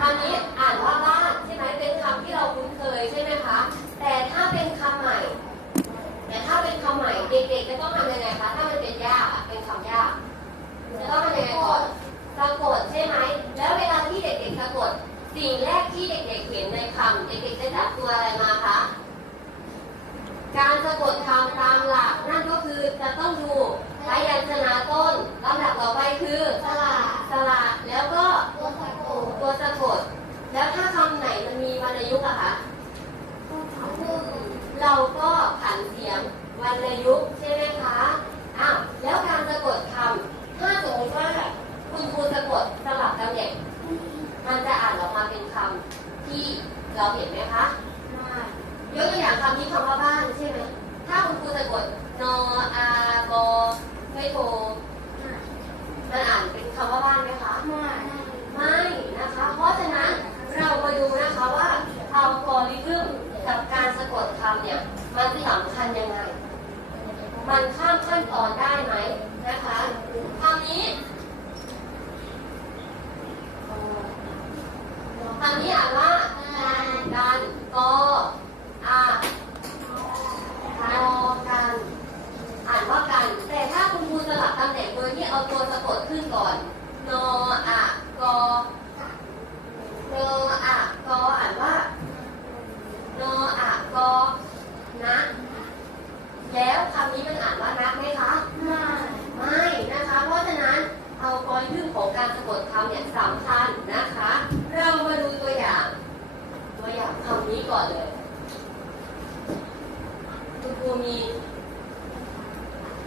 คำนี้อ่านว่าบ้านใช่ไหมเป็นคำที่เราคุ้นเคยใช่ไหมคะ แต่ถ้าเป็นคำใหม่ แต่ถ้าเป็นคำใหม่เด็กๆจะต้องทำยังไงคะ ถ้ามันเป็นยากเป็นคำยากจะต้องทำยังไงก่อนสะกดใช่ไหม แล้วเวลาที่เด็กๆสะกด สิ่งแรกที่เด็กๆเห็นในคำเด็กๆจะจับตัวอะไรมาคะ การสะกดคำตามหลักนั่นก็คือจะต้องดูพยัญชนะต้นลำดับต่อไปคือ สระ สระแล้วก็ ตัวสะกด ตัวสะกด แล้วถ้าคำไหนมันมีวรรณยุกต์อะคะ เราก็ผันเสียงวรรณยุกต์ใช่ไหมคะอ้าวแล้วการสะกดคำถ้าสมมติว่าคุณครูสะกดสลับตำแหน่งมันจะอ่านออกมาเป็นคำที่เราเห็นไหมคะยกตัวอย่างคำนี้คำว่าบ้านใช่ไหมถ้าคุณครูสะกดนออาบอไม่โทมันอ่านเป็นคำว่าบ้านไหมคะ ไม่นะคะ เพราะฉะนั้นเรามาดูนะคะว่าอัลกอริทึมกับการสะกดคำเนี่ย มันสำคัญยังไง มัน ข้ามขั้นตอนได้ไหมนะคะคำนี้คำนี้อ่านว่ากันกออาคอกัน อ่านว่ากัน แต่ถ้าคุณครูสลับตำแหน่งโดยที่เอาตัวสะกดขึ้นก่อน นออะกอนออะกออ่านว่านออะกอนะ แล้วคำนี้มันอ่านว่านักไหมคะ ไม่นะคะ เพราะฉะนั้นเอากริทึมของการสะกดคำเนี่ยสำคัญนะคะ เรามาดูตัวอย่าง ตัวอางคำนี้ก่อนเลยคุณครูมี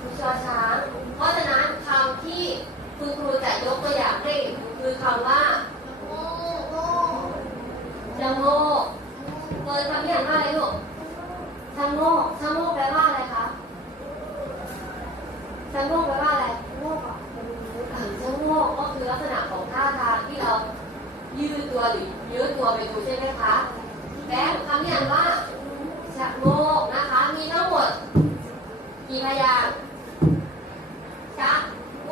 มีชอช้าง เพราะฉะนั้นคำที่คุณครูจะยกตัวอย่างให้คือคำว่าจะโง่เคยคำนี้อ่านว่าอะไรลูกชะโงกชะโงกแปลว่าอะไรคะชะโงกแปลว่าอะไรอ่าชะโงกก็คือลักษณะของท่าทางที่เรายืดตัวหรือยืดตัวไปดูใช่ไหมคะ และคำนี้อ่านว่าชะโงกนะคะ มีทั้งหมด กี่พยางชะโง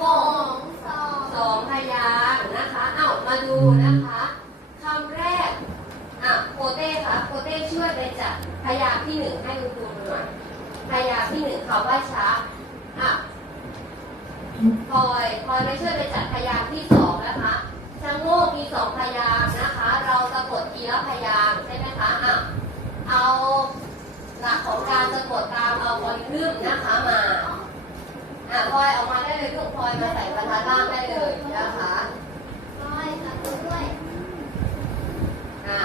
กสองพยางนะคะ เอ้ามาดูนะคะคำแรกอะโปเต้ค่ะโปเต้ช่วยไปจัดพยางที่หนึ่งให้คุณครูดูหน่อยพยางที่หนึ่งคำว่าช้าอะพลอยพลอยไปช่วยไปจัดพยางนะคะชะโงกมีสองพยางค์นะคะ เราสะกดทีละพยางค์ใช่ไหมคะอะเอาหลักของการสะกดตามเอากริทึมนะคะมาอะพลอยออกมาได้เลยลูกพลอยมาใส่บรรทัดล่างได้เลยนะคะอะ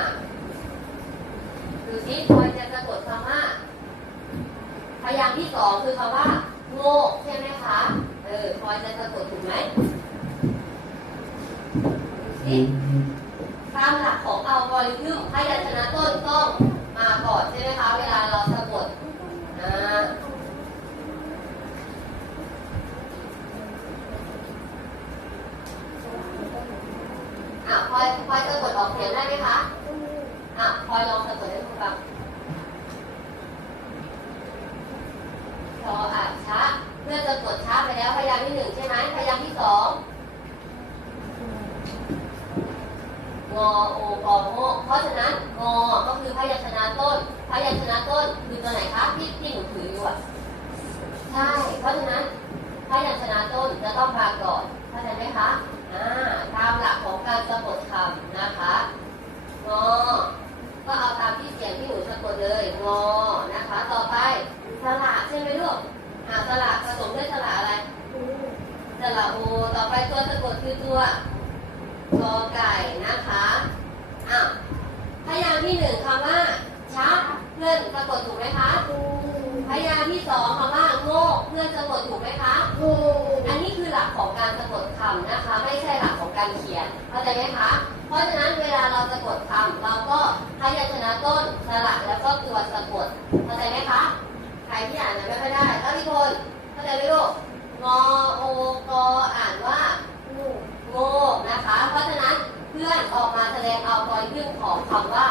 ดูซิพลอยจะสะกดคำว่าพยางค์ที่สองคือคำว่า โง่ใช่ไหมคะเออพลอยจะสะกดถูกไหมดูสิตามหลักของอัลกอริทึมพยัญชนะต้นต้องมาก่อนใช่ไหมคะ เวลาเราสะกดอ่า อะพลอยพลอยสะกดออกเสียงได้ไหมคะอะพลอยลองสะกดให้คุณฟังชออ่าช้าเพื่อจะกดช้าไปแล้วพยางค์ที่หนึ่งใช่ไหมพยางค์ที่สองงอโอกอโงเพราะฉะนั้นงอก็คือพยัญชนะต้น พยัญชนะต้นคือตัวไหนคะที่ที่หนูถืออยู่อะใช่ เพราะฉะนั้นพยัญชนะต้นจะต้องมาก่อนเข้าใจไหมคะ กของการสะกดคำนะคะงอก็เอาตามที่เสียงที่หนูสะกดเลยงอนะคะ ต่อไปสระใช่ไหมลูกอ่าสระผสมด้วยสระอะไรสระโอต่อไปตัวสะกดคือตัวกอไก่นะคะอ้าวพยางค์ที่หนึ่งคำว่าชักเพื่อนสะกดถูกไหมคะพยางค์ที่สองคำว่าง สะกดถูกไหมคะอันนี้คือหลักของการสะกดคำนะคะ ไม่ใช่หลักของการเขียนเข้าใจไหมคะ เพราะฉะนั้นเวลาเราสะกดคำเราก็พยัญชนะต้นสระแล้วก็ตัวสะกดเข้าใจไหมคะใครที่อ่านไม่ค่อยได้แล้วพี่พลเข้าใจไหมลูกงอโอกออ่านว่าโง่นะคะ เพราะฉะนั้นเพื่อนออกมาแสดงเอากริทึมของคำว่า